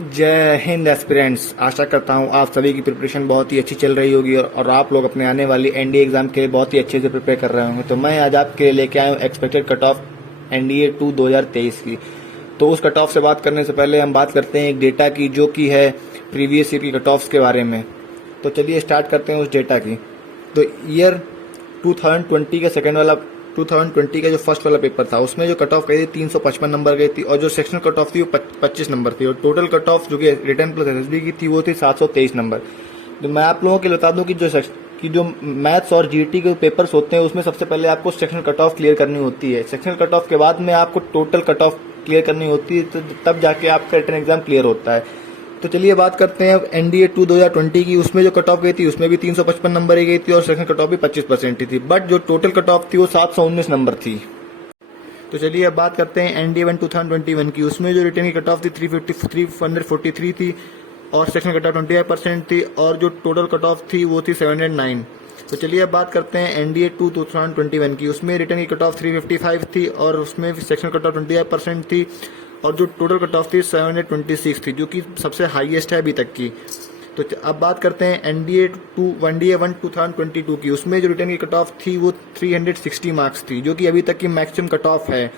जय हिंद एस्पिरेंट्स। आशा करता हूँ आप सभी की प्रिपरेशन बहुत ही अच्छी चल रही होगी और आप लोग अपने आने वाली एनडीए एग्जाम के लिए बहुत ही अच्छे से प्रिपेयर कर रहे होंगे। तो मैं आज आपके लिए लेके आया हूँ एक्सपेक्टेड कट ऑफ एनडीए 2 2023 की। तो उस कट ऑफ से बात करने से पहले हम बात करते हैं एक डेटा की, जो कि है प्रीवियस ईयर की कट ऑफ्स के बारे में। तो चलिए स्टार्ट करते हैं उस डेटा की। तो ईयर 2020 का सेकेंड वाला 2020 का जो फर्स्ट वाला पेपर था, उसमें जो कट ऑफ गई थी 355 नंबर गई थी, और जो सेक्शनल कट ऑफ थी वो 25 नंबर थी, और टोटल कट ऑफ जो कि रिटर्न प्लस एसएसबी की थी वो थी 723 नंबर। तो मैं आप लोगों के लिए बता दूं कि जो मैथ्स और जीटी के पेपर्स होते हैं उसमें सबसे पहले आपको सेक्शनल कट ऑफ क्लियर करनी होती है। सेक्शनल कट ऑफ के बाद में आपको टोटल कट ऑफ क्लियर करनी होती है, तो तब जाके आपका रिटर्न एग्जाम क्लियर होता है। तो चलिए बात करते हैं एनडीए 2 2020 की। उसमें जो कट ऑफ गई थी उसमें भी 355 नंबर ही गई थी, और सेक्शन कट ऑफ भी 25% ही थी, बट जो टोटल कट ऑफ थी वो 719 नंबर थी। तो चलिए अब बात करते हैं एनडीए 1 2021 की। उसमें जो रिटर्न की कट ऑफ थी 343 थी, और सेक्शन कट ऑफ 25% थी, और जो टोटल कट ऑफ थी वो थी 709। तो चलिए अब बात करते हैं एनडीए 2 2021 की। उसमें रिटर्न की कट ऑफ 355 थी, और उसमें सेक्शन कट ऑफ 25% थी, और जो टोटल कट ऑफ थी 726 थी, जो कि सबसे हाईएस्ट है अभी तक की। तो अब बात करते हैं एनडीए 1 2022 की। उसमें जो रिटर्न की कट ऑफ थी वो 360 मार्क्स थी, जो कि अभी तक की मैक्सिमम कट ऑफ है,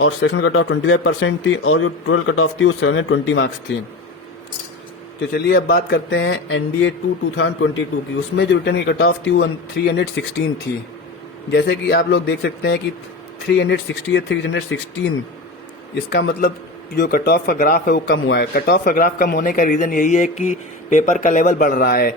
और सेक्शन कट ऑफ 25% थी, और जो टोटल कट ऑफ थी वो 720 मार्क्स थी। तो चलिए अब बात करते हैं एनडीए 2 2022 की। उसमें जो रिटर्न की कट ऑफ थी वो 316 थी। जैसे कि आप लोग देख सकते हैं कि 360 या 316, इसका मतलब जो कट ऑफ का ग्राफ है वो कम हुआ है। कट ऑफ का ग्राफ कम होने का रीज़न यही है कि पेपर का लेवल बढ़ रहा है,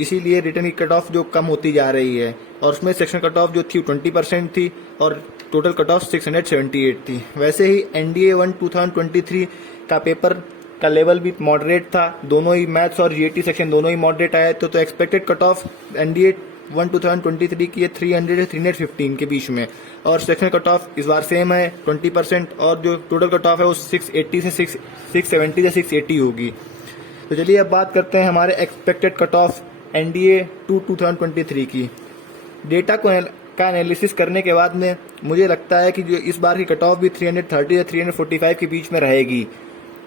इसीलिए रिटर्न की कट ऑफ जो कम होती जा रही है। और उसमें सेक्शन कट ऑफ जो थी 20% थी, और टोटल कट ऑफ 678 थी। वैसे ही एनडीए 1 2023 का पेपर का लेवल भी मॉडरेट था। दोनों ही मैथ्स और जीएटी सेक्शन दोनों ही मॉडरेट आए। तो एक्सपेक्टेड कट ऑफ एनडीए 1 2023 की है 300 से 315 के बीच में, और सेक्शन कट ऑफ इस बार सेम है 20%, और जो टोटल कट ऑफ है वो 670 से 680 होगी। तो चलिए अब बात करते हैं हमारे एक्सपेक्टेड कट ऑफ एनडीए 2 2023 की। डेटा का एनालिसिस करने के बाद में मुझे लगता है कि जो इस बार की कट ऑफ भी 330 या 345 के बीच में रहेगी।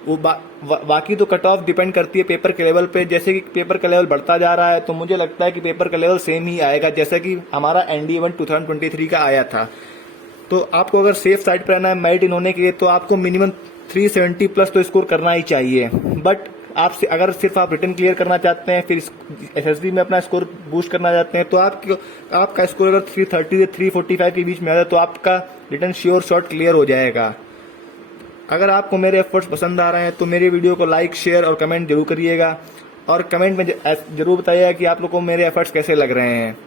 वो बाकी तो कट ऑफ डिपेंड करती है पेपर के लेवल पे। जैसे कि पेपर का लेवल बढ़ता जा रहा है, तो मुझे लगता है कि पेपर का लेवल सेम ही आएगा जैसा कि हमारा एनडीए 1 2023 का आया था। तो आपको अगर सेफ साइड पर रहना है मेरिट इन होने के लिए, तो आपको मिनिमम 370 प्लस तो स्कोर करना ही चाहिए। बट अगर सिर्फ आप रिटर्न क्लियर करना चाहते हैं, फिर एसएसबी में अपना स्कोर बूस्ट करना चाहते हैं, तो आपका स्कोर अगर 330 से 345 के बीच में आ जाए तो आपका रिटर्न श्योर शॉट क्लियर हो जाएगा। अगर आपको मेरे एफर्ट्स पसंद आ रहे हैं तो मेरे वीडियो को लाइक, शेयर और कमेंट जरूर करिएगा, और कमेंट में जरूर बताइएगा कि आप लोगों को मेरे एफर्ट्स कैसे लग रहे हैं।